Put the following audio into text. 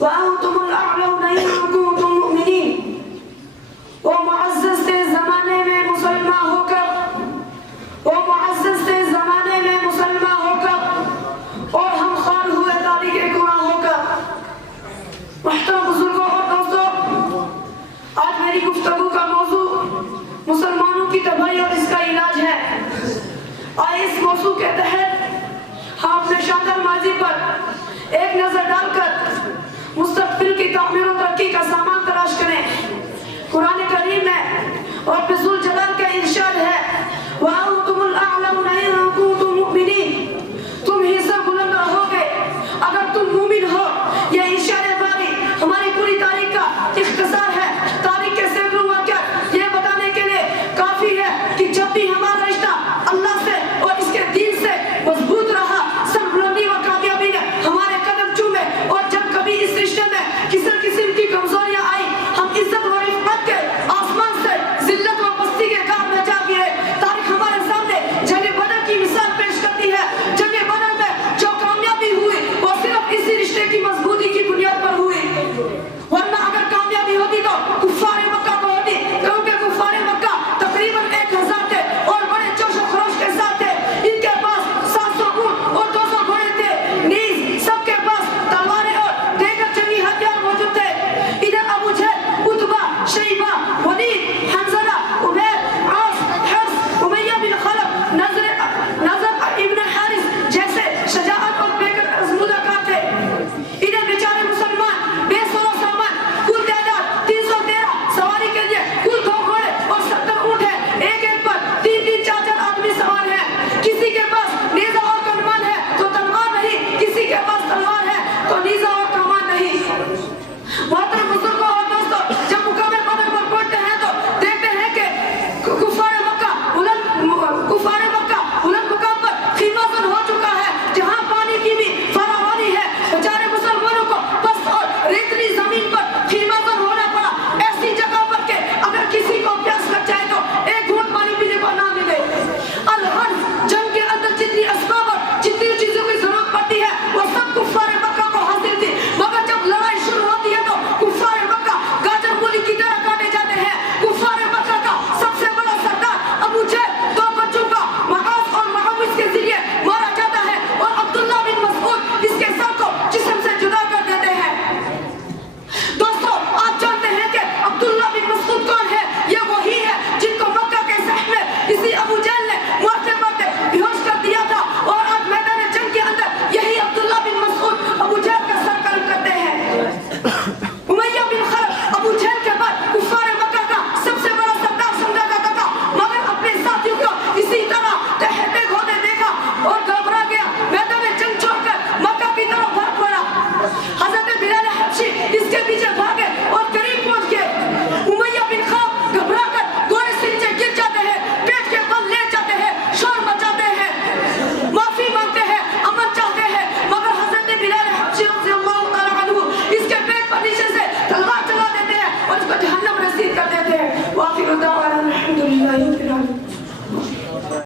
وَأَنْتُمُ الْأَعْلَوْنَ إِن كُنتُم مُؤْمِنِينَ. وہ معزز تھے زمانے میں مسلمان ہو کر، وہ معزز تھے زمانے میں مسلمان ہو کر، اور ہم خوار ہوئے تاریخ گناہ ہو کر. محترم بزرگوں اور دوستوں، آج میری گفتگو کا موضوع مسلمانوں کی تباہی اور اس کا علاج ہے. آئے اس موضوع کے تحت ہم اپنے شاندار ماضی پر ایک نظر ڈال کر